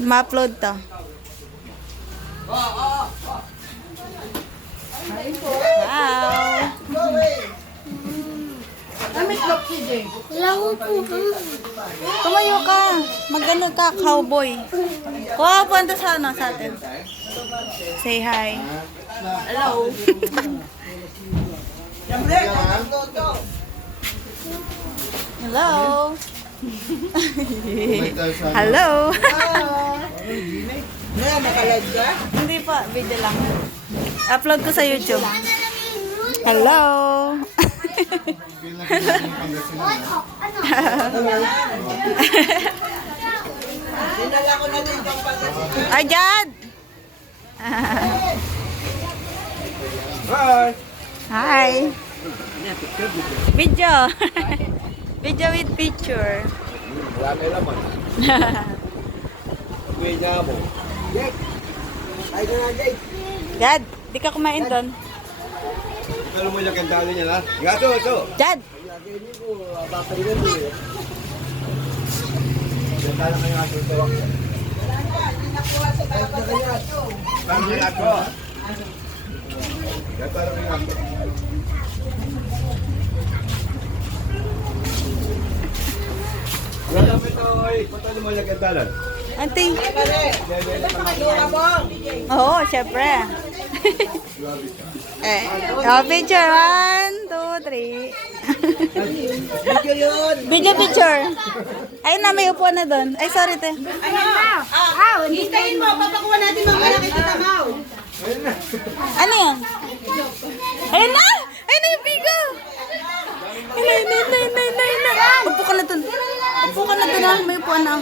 Ma-upload to. Wow. Tumayo ka. Magano ka, cowboy. Wow, punta sa ano sa atin. Say hi. Hello. Hello. Hello. Hindi pa, video lang. Upload ko sa YouTube. Hello. Ay, Jad! Hi! Hi! Video! Video with picture. Wala may laman. Kuya niya mo. Jake! Ay na nga, Jake! Jad, di ka kumain doon. Kalo mo yung kandalo niya na? Gato, ito! Jad! Kandalo kayo nga ito. Kandalo nga ito. Kandalo kayo nga ito. Wala mo ito, patalo mo yung kandalo. Auntie. Oo, syempre. Picture. 1, 2, 3. Video yun! Video picture. Ayun na, may upuan na doon. Ay, sorry, te. Hintayin mo, papakuha natin mga kay Tita Mau. Ano yan? Ayun na! Ayun na yung bigo! Ayun na. Upo ka na doon. Upo ka na doon, ah. May upuan na.